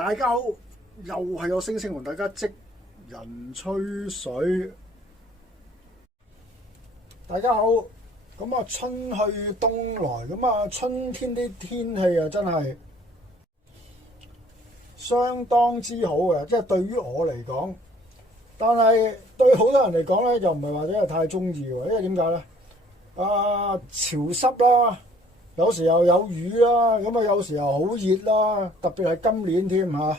大家好，又係我星星同大家職人吹水。大家好，咁啊春去冬來，咁啊春天啲天氣啊真係相當之好嘅，即係對於我嚟講。但係對好多人嚟講咧，又唔係話真係太中意喎，因為點解咧？潮濕啦，有時又有雨啦，咁啊有時又好熱啦，特別係今年添嚇。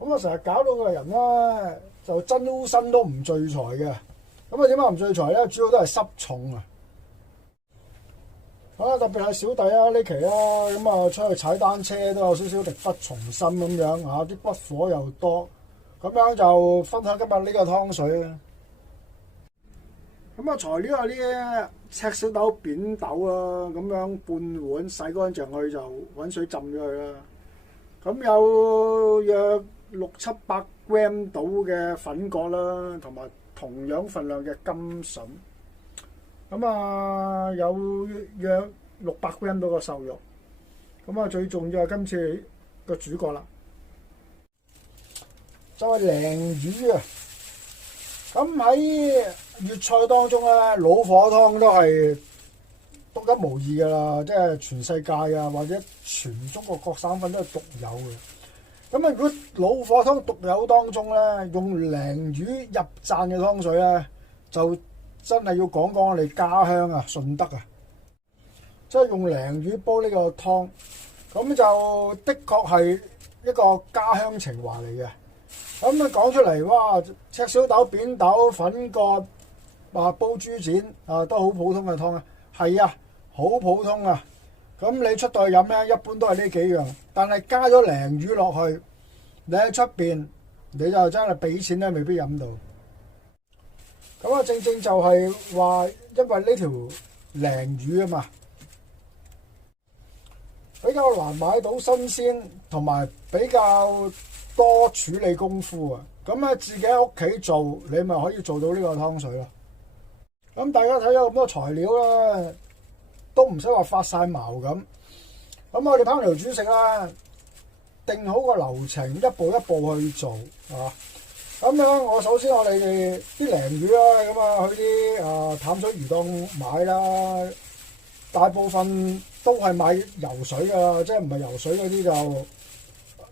咁啊成日搞到個人咧就周身都唔聚財嘅。咁啊點解唔聚財咧？主要都係濕重啊！特別係小弟啊呢期啊，咁啊出去踩單車都有少少力不從心咁樣嚇，啲骨火又多，咁樣就分享今日呢個湯水啊！咁啊材料係啲赤小豆、扁豆啊，咁樣半碗洗乾淨佢就揾水浸咗佢啦。咁有約600-700g 到嘅粉葛啦，同埋同樣份量嘅甘筍。咁啊有約600g 到個瘦肉。咁啊最重要係今次個主角啦，就係鯪魚啊！咁喺粵菜當中咧，老火湯都係獨一無二噶啦，即係全世界啊或者全中國各省份都係獨有嘅。咁啊，如果老火湯獨有當中咧，用鯪魚入贊嘅湯水咧，就真係要講講我哋家鄉啊，順德啊，即係用鯪魚煲呢個湯，咁就的確係一個家鄉情懷嚟嘅。咁啊講出嚟，哇！赤小豆、扁豆、粉葛煲豬展啊，都好普通嘅湯啊。係啊，好普通啊。咁你出到去飲咧，一般都係呢幾樣。但係加咗鯪魚落去，你喺出邊你就真係俾錢咧，未必飲到。咁啊，正正就係話，因為呢條鯪魚啊嘛，比較難買到新鮮，同埋比較多處理功夫啊！咁啊，自己喺屋企做，你咪可以做到呢個湯水咯。咁大家睇咗咁多材料啦，都唔使話發晒毛咁。咁我哋烹調煮食啦，定好個流程，一步一步去做啊。咁樣我首先我哋啲鯪魚啦，咁啊去啲淡水魚檔買啦，大部分都係買游水噶，即係唔係游水嗰啲就。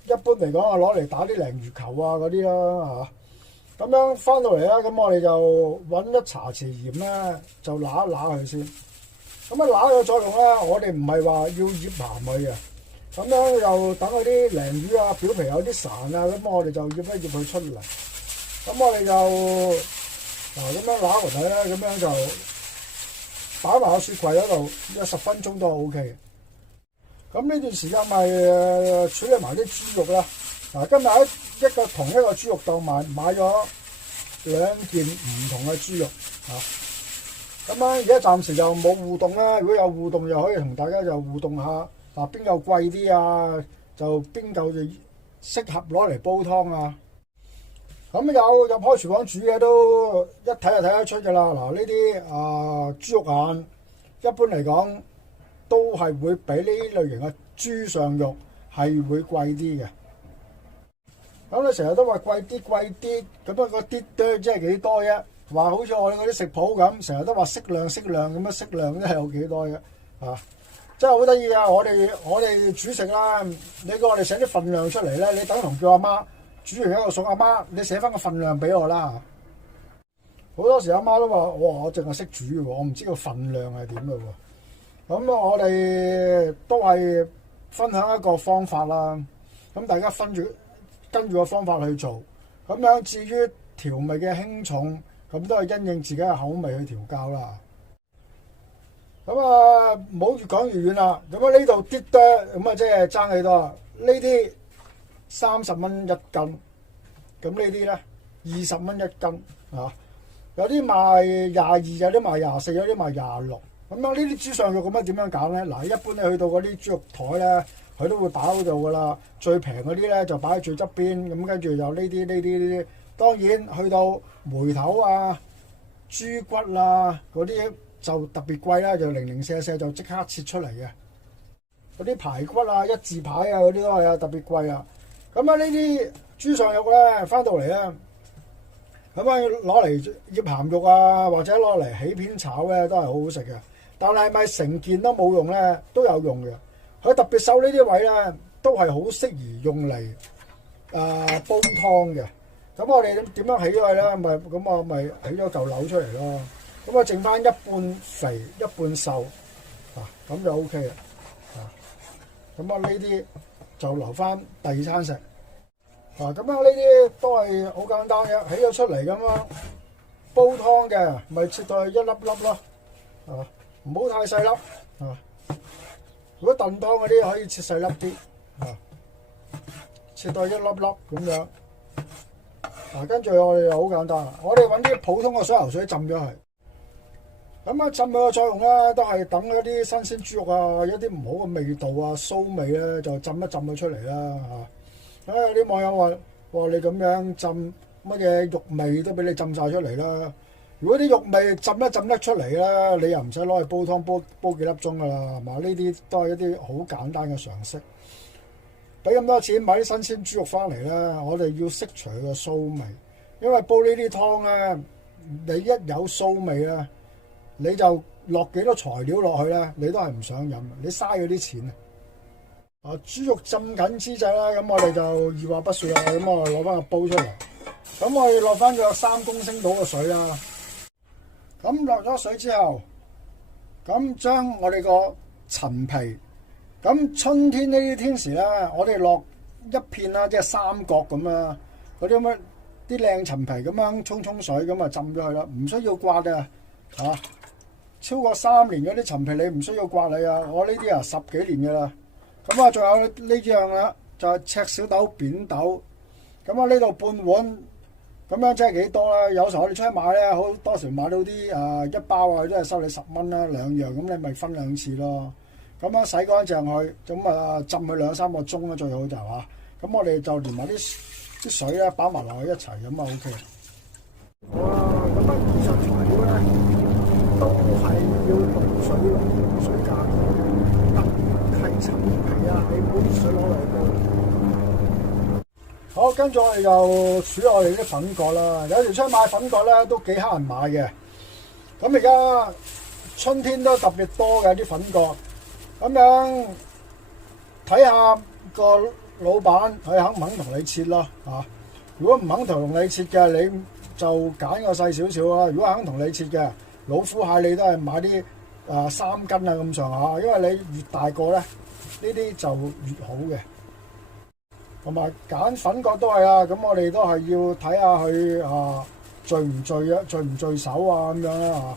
一般嚟講啊，攞嚟打啲鯪魚球啊嗰啲啦嚇，咁樣翻到嚟啦，咁我哋就揾一茶匙鹽咧，就揦一揦佢先。咁啊揦嘅作用咧，我哋唔係話要醃鹹佢嘅，咁樣又等佢啲鯪魚啊表皮有啲潺啊，咁我哋就醃一醃佢出嚟。咁我哋就咁樣揦完佢咧，咁樣就擺埋個雪櫃嗰度，約10分鐘都 OK 嘅。咁呢段時間咪處理埋啲豬肉啦。今日喺同一個豬肉檔買咗2件唔同嘅豬肉嚇。咁而家暫時就冇互動啦。如果有互動，就可以同大家就互動下。邊嚿貴啲啊？就邊嚿就適合攞嚟煲湯啊。咁有入開廚房煮嘅都一睇就睇得出㗎啦。呢啲豬肉眼一般嚟講，都係會比呢類型嘅豬上肉係會貴啲嘅。咁你成日都話貴啲，咁啊個啲多即係幾多啫？話好似我哋嗰啲食譜咁，成日都話適量咁樣，適量都係有幾多嘅真係好得意啊！我哋煮食啦，你叫我哋寫啲份量出嚟咧，你等同叫阿媽煮完一個餸，阿媽你寫翻個份量俾我啦。好多時阿媽都話：我淨係識煮喎，我唔知個份量係點嘅喎。咁我哋都係分享一個方法啦，咁大家跟住個方法去做，咁樣至於調味嘅輕重，咁都係因應自己嘅口味去調校啦。咁唔好越講越遠啦。咁呢度啲多，咁即係爭幾多啊？呢啲30蚊一斤，咁呢啲咧20蚊一斤啊。有啲賣22，有啲賣24，有啲賣26。咁樣呢啲豬上肉咁樣點樣揀咧？一般你去到嗰啲豬肉台咧，佢都會擺喺度噶啦。最平嗰啲咧就擺喺最側邊，咁跟住就呢啲。當然去到梅頭啊、豬骨啊嗰啲就特別貴啦，就零零舍舍就即刻切出嚟嘅。嗰啲排骨啊、一字排啊嗰啲都係啊，特別貴啊。咁啊呢啲豬上肉咧，翻到嚟咧，咁啊攞嚟醃鹹肉啊，或者攞嚟起片炒咧，都係好好食嘅。但係咪成件都冇用咧？都有用嘅。佢特別瘦呢啲位咧，都係好適宜用嚟煲湯嘅。咁我哋點樣起咗佢咧？咪起咗嚿柳出嚟咯。咁啊剩翻一半肥一半瘦啊，咁就 OK 啦。咁啊呢啲就留翻第二餐食。咁樣呢啲都係好簡單嘅，起咗出嚟咁樣煲湯嘅，咪切到一粒粒咯，唔好太細粒。如果燉湯嗰啲可以切細粒啲，切到一粒粒咁樣。跟住我哋又好簡單啦，我哋揾啲普通嘅水喉水浸咗佢。咁啊浸佢嘅作用咧，都係等一啲新鮮豬肉啊，一啲唔好嘅味道啊、臊味咧，就浸一浸佢出嚟啦。有啲網友話你咁樣浸乜嘢肉味都俾你浸晒出嚟啦。如果啲肉味浸得出嚟咧，你又唔使攞去煲湯煲幾粒鐘噶啦，係嘛？呢啲都係一啲好簡單嘅常識。俾咁多錢買啲新鮮豬肉翻嚟咧，我哋要釋除個臊味，因為煲呢啲湯咧，你一有臊味咧，你就落幾多材料落去咧，你都係唔想飲，你嘥嗰啲錢啊！豬肉浸緊之際啦，咁我哋就二話不說啦，咁我攞翻個煲出嚟，咁我哋落翻咗3公升度嘅水啦。咁落咗水之後，咁將我哋個陳皮，咁春天呢啲天時咧，我哋落一片啦，即係3角咁啦，嗰啲咁樣啲靚陳皮咁樣沖水咁啊浸咗佢啦，唔需要刮嘅嚇。超過3年嗰啲陳皮你唔需要刮你啊，我呢啲啊10幾年嘅啦。咁啊仲有呢樣啦，就係赤小豆、扁豆，咁啊呢度半碗。咁樣即係幾多啦？有時候我哋出去買咧，好多時買到啲一包啊，都係收你10蚊啦，2樣，咁你咪分2次咯。咁樣洗乾淨佢，咁啊浸佢2-3個鐘啦，最好就係話。咁我哋就連埋啲水咧擺埋落去一齊，咁啊 OK。哇！咁啊以上材料咧都係要凍水隔，特係陳皮啊，你唔好啲水攞嚟煲。好，跟住我哋就煮我哋啲粉葛啦。有時出去買粉葛咧，都幾乞人買嘅。咁而家春天都特別多嘅啲粉葛，咁樣睇下個老闆佢肯唔肯同你切咯嚇。如果唔肯同你切嘅，你就揀個細少少啦。如果肯同你切嘅，老虎蟹你都係買啲3斤啊咁上下，因為你越大個咧，呢啲就越好嘅。同埋揀粉葛都係啊，咁我哋都係要睇下佢聚唔聚手啊咁樣啦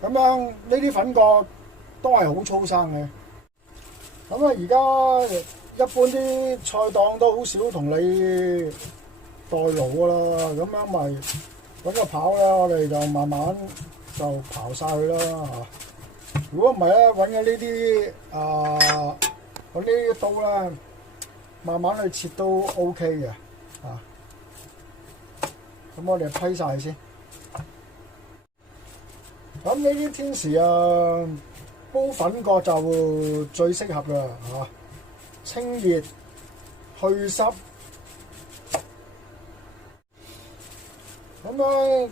嚇。咁樣呢啲粉葛都係好粗生嘅。咁啊而家一般啲菜檔都好少同你代勞噶啦，咁樣咪揾個刨咧，我哋就慢慢就刨晒佢啦嚇。如果唔係咧，揾嘅呢啲刀咧，慢慢去切都 OK 嘅，咁我哋批晒先。咁呢啲天時煲粉葛就最適合啦嚇，清熱去濕，咁樣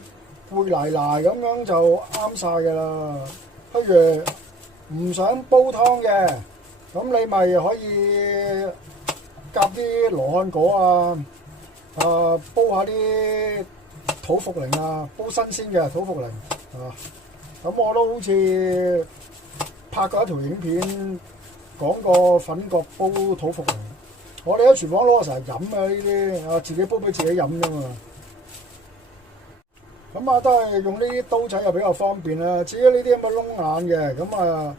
攰賴賴咁樣就啱晒㗎啦。不如唔想煲湯嘅，咁你咪可以夾啲羅漢果煲下啲土茯苓啊，煲新鮮嘅土茯苓咁我都好似拍過一條影片，講過粉葛煲土茯苓。我哋喺廚房攞成日飲啊，呢啲自己煲俾自己飲啫嘛。咁都係用呢啲刀仔又比較方便啦。至於呢啲咁嘅窿眼嘅，咁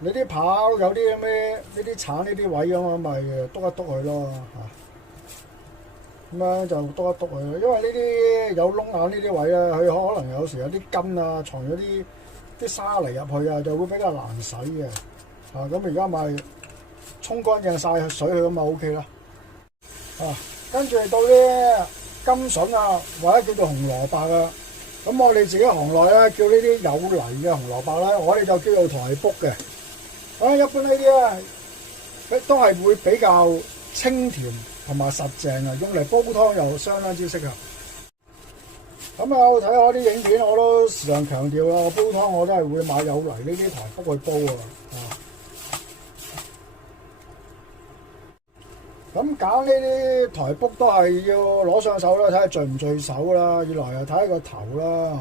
你啲刨有啲咩呢啲鏟呢啲位咁咪篤一篤佢咯咁樣就篤一篤佢咯。因為呢啲有窿眼呢啲位咧，佢可能有時有啲根啊，藏咗啲沙泥入去啊，就會比較難洗嘅。咁而家咪沖乾淨晒水佢咁咪 OK 啦。跟住到啲甘筍啊，或者叫做紅蘿蔔啊，咁我哋自己行內咧叫呢啲有泥嘅紅蘿蔔咧，我哋就叫做台卜嘅。一般呢啲啊都係會比較清甜同埋實淨啊，用嚟煲湯又相當之適合。咁我睇下啲影片，我都時常強調啦，煲湯我都係會買有泥呢啲台卜去煲啊。咁揀呢啲台卜都係要攞上手啦，睇下聚唔聚手啦。二來又睇下個頭啦，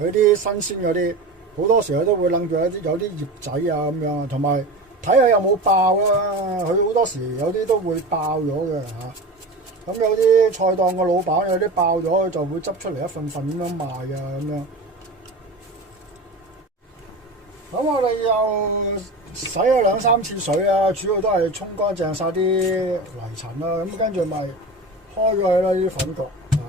佢啲新鮮嗰啲好多時候都會擸住有啲葉仔啊咁樣，同埋睇下有冇爆啦。佢好多時有啲都會爆咗嘅嚇。咁有啲菜檔個老闆有啲爆咗，就會執出嚟一份份咁樣賣啊咁樣。咁我哋又洗咗2、3次水啊，主要都係沖乾淨晒啲泥塵啦。咁跟住咪開咗佢啦，啲粉角啊。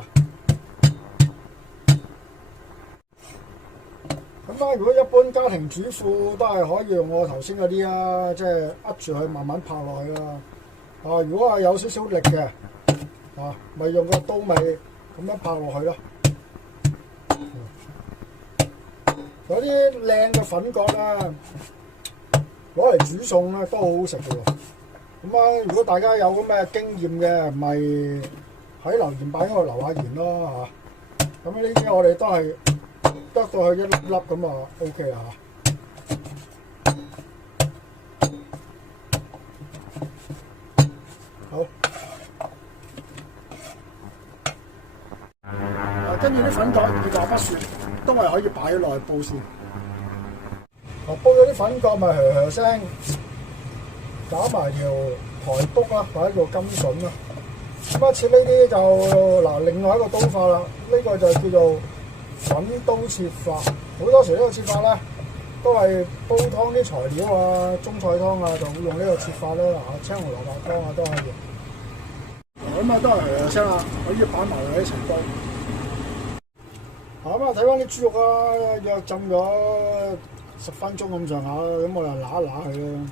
咁如果一般家庭主婦都係可以用我頭先嗰啲啊，即係扼住佢慢慢拍落去啦。如果係有少少力嘅。咪用個刀尾咁樣拍落去咯。有啲靚嘅粉角啦，攞嚟煮餸咧都好好食嘅喎。咁如果大家有咁嘅經驗嘅，咪喺留言板嗰度留下言咯嚇。咁呢啲我哋都係得到佢一粒粒咁啊 OK 啦嚇。跟住啲粉角二話不說，都係可以擺落去煲先。煲咗啲粉角咪噓聲，搞埋條台卜啦，或者叫金筍啦。咁切呢啲就另外一個刀法啦。呢個就叫做粉刀切法。好多時呢個切法咧，都係煲湯啲材料啊，中菜湯啊，就會用呢個切法啦。青紅蘿蔔湯啊都可以。咁都係噓聲啦，可以擺埋喺一齊煲。睇翻啲豬肉啊，約浸咗10分鐘咁上下啦，咁我就揦一揦佢啦。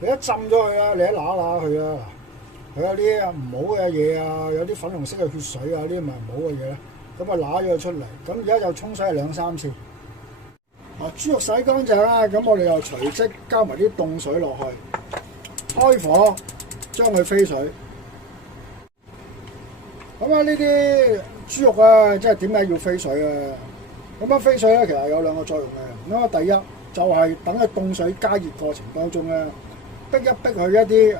你一浸咗佢啦，你一揦一揦佢啦，佢有啲唔好嘅嘢啊，有啲粉紅色嘅血水啊，呢啲咪唔好嘅嘢咧，咁啊揦咗佢出嚟。咁而家又沖洗2、3次。豬肉洗乾淨啦，咁我哋又隨即加埋啲凍水落去，開火將佢飛水。咁呢啲豬肉啊，即係點解要飛水啊？咁飛水咧，其實有2個作用嘅。咁第一就係等佢凍水加熱過程當中咧，逼一逼佢一啲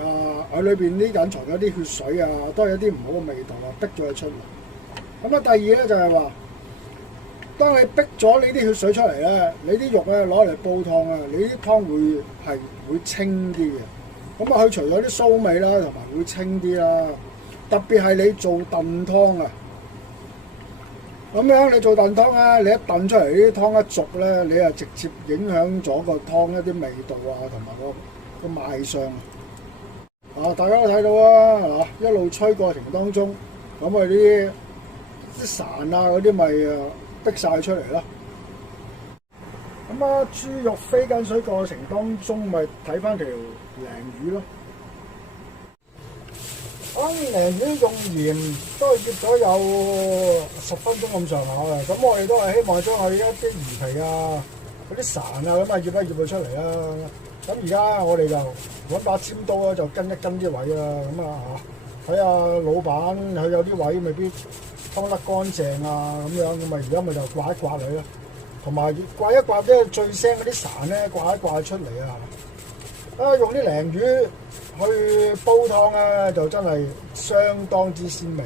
喺裏邊啲隱藏咗啲血水啊，都係一啲唔好嘅味道啊，逼咗佢出嚟。咁第二咧就係話，當你逼咗你啲血水出嚟咧，你啲肉咧攞嚟煲湯啊，你啲湯會清啲嘅。咁去除咗啲臊味啦，同埋會清啲啦。特別係你做燉湯啊，咁樣你做燉湯啊，你一燉出嚟啲湯一濁咧，你就直接影響咗個湯一啲味道啊，同埋個賣相。大家都睇到啊，一路吹過程當中，咁啲潺啊嗰啲咪逼晒出嚟咯。咁豬肉飛緊水過程當中，咪睇翻條鯪魚咯。鯪魚用鹽都係醃咗有10分鐘咁上下嘅，咁我哋都係希望將佢一啲魚皮啊、嗰啲潺啊咁醃一醃佢出嚟啦。咁而家我哋就揾把尖刀咧，就跟一跟啲位啦。咁睇下老闆佢有啲位未必劏得乾淨啊咁樣，咁而家咪就刮一刮佢啦，同埋刮一刮啲最腥嗰啲潺咧，刮一刮出嚟啊！用啲鯪魚去煲湯咧，就真係相當之鮮味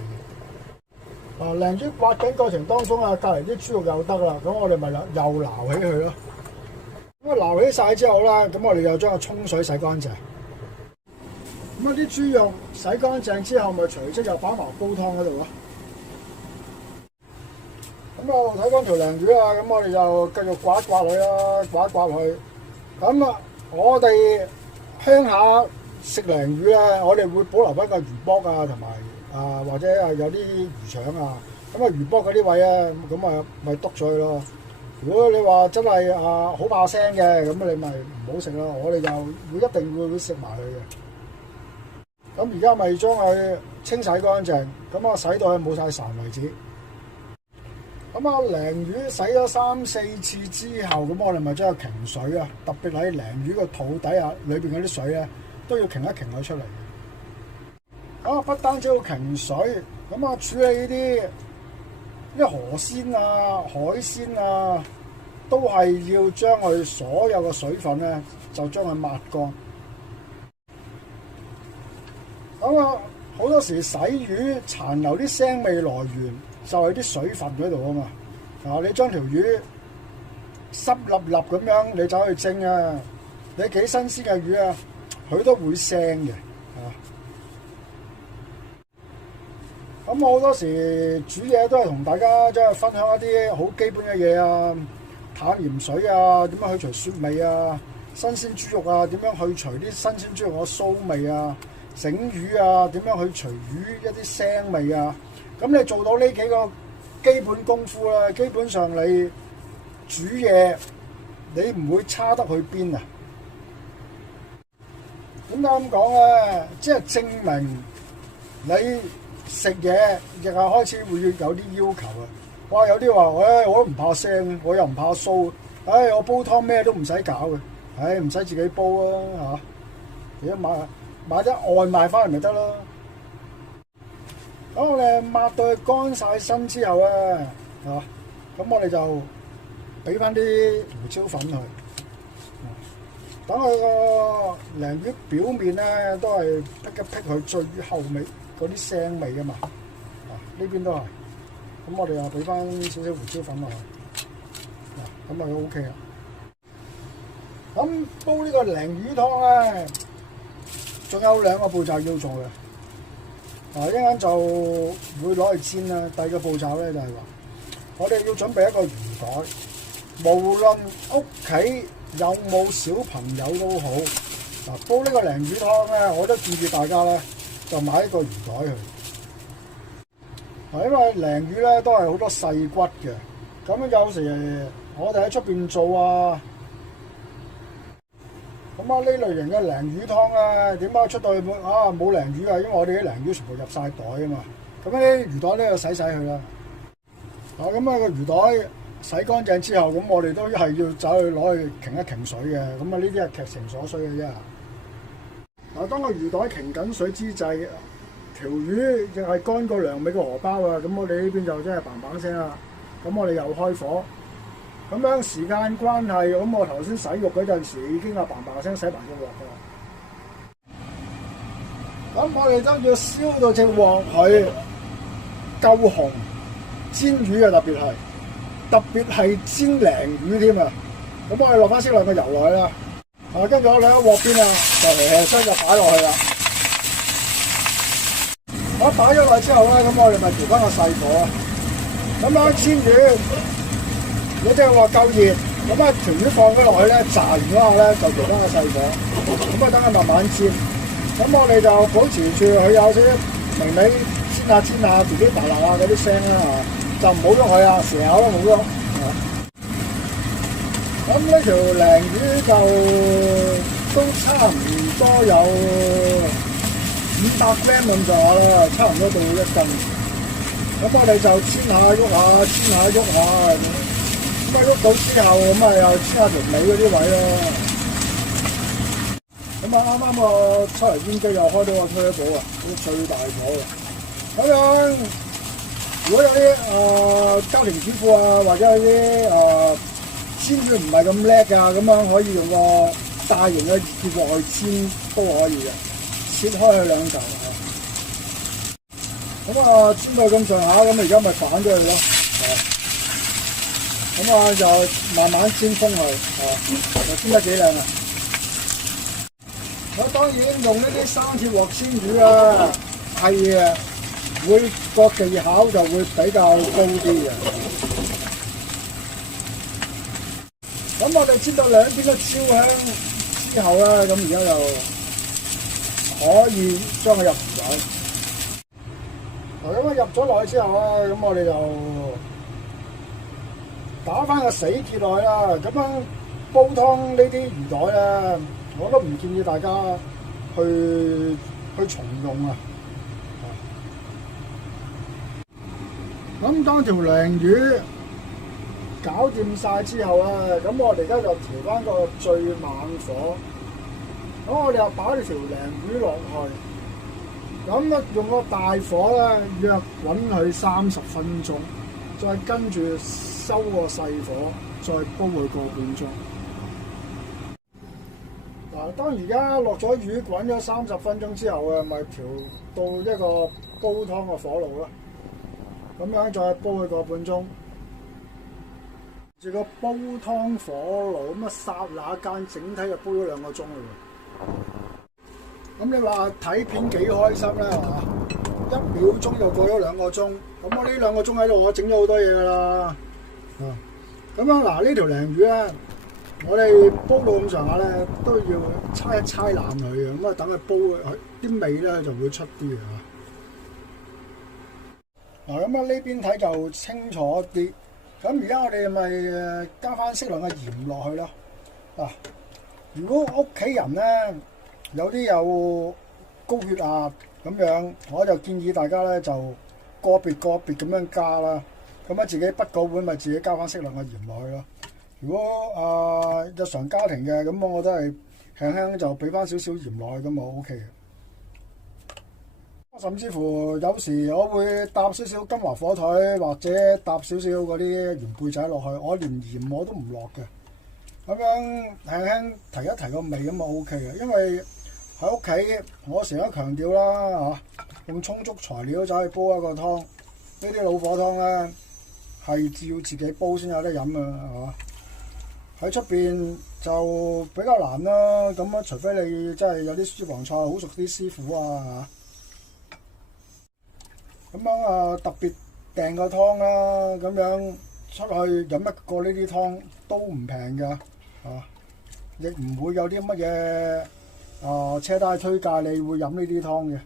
嘅。鯪魚刮緊過程當中啊，隔離啲豬肉又得啦，咁我哋咪又撈起佢咯。咁撈起晒之後啦，咁我哋又將個沖水洗乾淨。咁啲豬肉洗乾淨之後，咪隨即又擺埋煲湯嗰度咯。咁我睇翻條鯪魚啊，咁我哋就繼續刮一刮佢啦，刮一刮佢。咁我哋鄉下食鯪魚咧，我哋會保留翻個魚卜啊，同埋或者有啲魚腸啊。咁魚卜嗰啲位啊，咁咪篤咗佢咯。如果你話真係好怕腥嘅，咁你咪唔好食咯。我哋就一定會食埋佢嘅。咁而家咪將佢清洗乾淨，咁洗到佢冇晒潺為止。咁啊，鯪魚洗咗3、4次之後，咁我哋咪將佢擎水啊，特別喺鯪魚個肚底下裏邊嗰啲水咧，都要擎一擎佢出嚟。啊，不單止要擎水，咁啊處理呢啲河鮮啊、海鮮啊，都係要將佢所有嘅水分咧，就將佢抹乾。咁啊，好多時洗魚殘留啲腥味來源就係啲水分嗰度啊嘛。啊，你將條魚濕立立咁樣，你走去蒸啊，你幾新鮮嘅魚啊，佢都會腥嘅。咁我好多時煮嘢都係同大家即係分享一啲好基本嘅嘢啊，淡鹽水啊，點樣去除雪味啊，新鮮豬肉啊，點樣去除啲新鮮豬肉嘅臊味啊，整魚啊，點樣去除魚一啲腥味啊。咁你做到呢幾個基本功夫咧，基本上你煮嘢你唔會差得去邊啊。點解咁講咧？即係證明你食嘢亦係開始會有啲要求啊！哇，有啲話，我都唔怕腥，我又唔怕臊，我煲湯咩都唔使搞嘅，唔使自己煲啊嚇！而家買啲外賣翻嚟咪得咯。咁我哋抹到佢乾晒身之後咧，咁我哋就俾翻啲胡椒粉佢，等佢個鯪魚表面咧都係辟一辟佢最後尾嗰啲腥味噶嘛。呢邊都係，咁我哋又俾翻少少胡椒粉落去，咁咪 OK 啦。咁煲呢個鯪魚湯咧，仲有2個步驟要做嘅。一陣間就會攞嚟煎啦。第二個步驟咧就係話，我哋要準備一個魚袋，無論屋企有冇小朋友都好。煲呢個鯪魚湯咧，我都建議大家咧就買一個魚袋去。因為鯪魚咧都係好多細骨嘅，咁有時我哋喺出邊做啊，咁呢類型嘅鯪魚湯咧，點解出到去冇鯪魚啊？因為我哋啲鯪魚全部入晒袋啊嘛，咁呢啲魚袋咧就洗佢啦。咁個魚袋洗乾淨之後，咁我哋都係要走去攞去擎一擎水嘅，咁呢啲係劇情所需嘅啫。當個魚袋擎緊水之際，條魚亦係乾過糧尾個荷包啊！咁我哋呢邊就真係嘭嘭聲啦。咁我哋又開火，咁樣時間關係，咁我頭先洗肉嗰陣時已經係嘭嘭聲洗埋隻鑊㗎啦。咁我哋都要燒到隻鑊佢夠紅，煎魚啊特別係煎鯪魚添啊！咁我哋落翻少量嘅油落去啦。跟住我哋喺鑊邊啊，就將擺落去啦。我擺咗落去之後咧，咁我哋咪調翻個細火啊。咁煎魚，你即係話夠熱，咁條魚放咗落去咧，炸完嗰下咧就調翻個細火，咁等佢慢慢煎。咁我哋就保持住佢有少少微微煎下，噼噼啪啦嗰啲聲啦，就唔好喐佢啊，蛇口都冇喐。咁呢條鯪魚就都差唔多有500 gram 咁上下啦，差唔多到1斤。咁我哋就煎下喐下，咁喐到之後，咁又煎下條尾嗰啲位啦。咁啱啱個抽油煙機又開到個turbo啊，最大火嘅。咁樣如果有啲家庭主婦啊，或者有啲煎魚唔係咁叻㗎，咁樣可以用個大型嘅熱鐵鑊去煎都可以嘅，切開佢2嚿。咁煎到咁上下，咁而家咪反咗佢咯。咁就慢慢煎封佢，就煎得幾靚啊！我當然用呢啲生鐵鑊煎魚啊，係會個技巧就會比較高啲嘅。咁我哋煎到兩邊都超香之後咧，咁而家就可以將佢入魚袋。咁入咗落去之後咧，咁我哋就打翻個死鐵落去啦。咁樣煲湯呢啲魚袋咧，我都唔建議大家去重用啊。咁當條鯪魚搞掂晒之後啊，咁我哋而家就調翻個最猛火，咁我哋又擺條鯪魚落去，咁啊用個大火咧約滾佢30分鐘，再跟住收個細火，再煲佢個半鐘。嗱，當而家落咗魚滾咗30分鐘之後啊，咪調到一個煲湯嘅火爐咯，咁樣再煲佢個半鐘。住個煲湯火爐咁啊，霎那間整體就煲咗2個鐘嘞喎。咁你話睇片幾開心咧，係嘛？1秒鐘就過咗2個鐘。咁我呢2個鐘喺度，我整咗好多嘢噶啦。咁樣嗱，呢條鯪魚咧，我哋煲到咁上下咧，都要猜一猜爛佢嘅，咁啊等佢煲佢啲味咧就會出啲嘅。嗱，咁啊呢邊睇就清楚啲。咁而家我哋咪加翻適量嘅鹽落去咯。嗱，如果屋企人咧有啲有高血壓咁樣，我就建議大家咧就個別咁樣加啦。咁啊自己不嗰碗咪自己加翻適量嘅鹽落去咯。如果日常家庭嘅，咁我都係輕輕就俾翻少少鹽落去咁就 OK 嘅。甚至乎有時我會搭少少金華火腿，或者搭少少嗰啲元貝仔落去，我連鹽我都唔落嘅。咁樣輕輕提一提個味咁就 OK 嘅。因為喺屋企我成日強調啦嚇，用充足材料走去煲一個湯，呢啲老火湯咧係要自己煲先有得飲啊，係嘛？喺出邊就比較難啦。咁啊，除非你真係有啲私房菜好熟啲師傅啊嚇。咁樣啊，特別訂個湯啦，咁樣出去飲一個呢啲湯都唔平㗎，亦唔會有啲乜嘢車單推介你會飲呢啲湯嘅，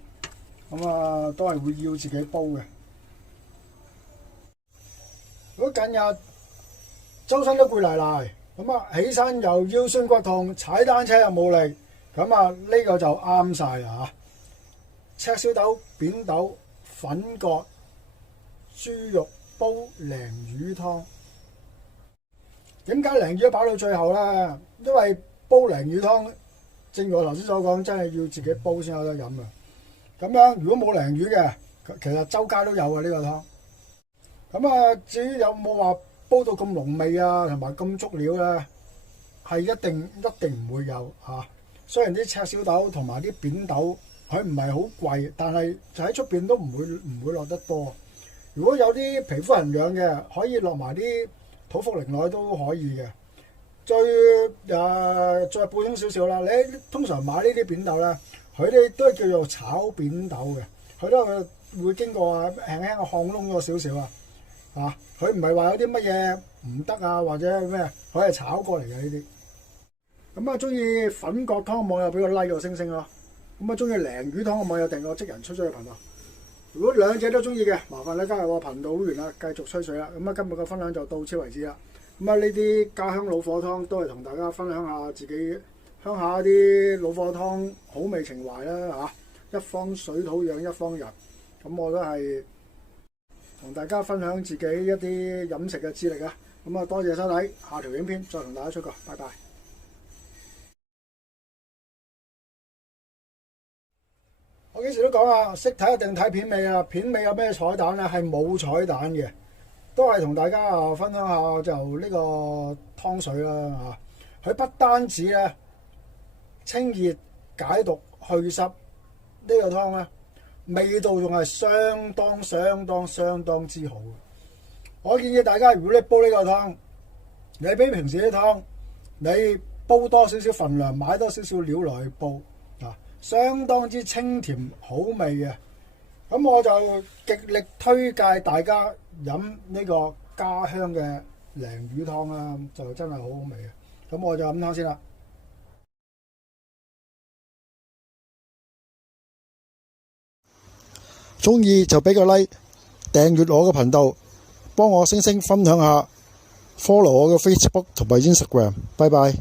咁啊都係會要自己煲嘅。如果近日周身都攰賴賴，咁啊起身又腰酸骨痛，踩單車又冇力，咁啊呢個就啱晒啦嚇！赤小豆、扁豆、粉葛、豬肉煲鯪魚湯。點解鯪魚擺到最後咧？因為煲鯪魚湯，正如我頭先所講，真係要自己煲先有得飲啊！咁樣如果冇鯪魚嘅，其實周街都有啊呢個湯。咁啊，至於有冇話煲到咁濃味啊，同埋咁足料咧，係一定唔會有嚇。雖然啲赤小豆同埋啲扁豆佢唔係好貴，但係就喺出邊都唔會落得多。如果有啲皮膚痕癢嘅，可以落埋啲土茯苓落都可以嘅。再補充少少啦，你通常買呢啲扁豆咧，佢哋都係叫做炒扁豆嘅，佢都會經過輕輕嘅烘燶咗少少啊，佢唔係話有啲乜嘢唔得啊，或者咩，佢係炒過嚟嘅呢啲。咁啊，中意粉葛湯嘅網友俾個 like 個星星咯。咁啊，中意鯪魚湯嘅網友訂個即人出咗去頻道。如果兩者都中意嘅，麻煩你加入我頻道會員啦，繼續吹水啦。咁啊，今日嘅分享就到此為止啦。咁啊，呢啲家鄉老火湯都係同大家分享下自己鄉下啲老火湯好味情懷啦嚇。一方水土養一方人，咁我都係同大家分享自己一啲飲食嘅資歷啊。咁啊，多謝收睇，下條影片再同大家出個，拜拜。我幾時都講啊，識睇一定睇片尾啊！片尾有咩彩蛋咧？係冇彩蛋嘅，都係同大家分享下就呢個湯水啦嚇。佢不單止咧清熱解毒去濕，呢個湯咧味道仲係相當之好。我建議大家，如果你煲呢個湯，你比平時啲湯你煲多少少份量，買多少少料落去煲啊！相當之清甜好味嘅，咁我就極力推介大家飲呢個家鄉嘅鯪魚湯啦，就真係好好味嘅。咁我就飲湯先啦。鍾意就俾個 like， 訂閱我嘅頻道，幫我星星分享下 ，follow 我嘅 Facebook 同埋 Instagram。拜拜。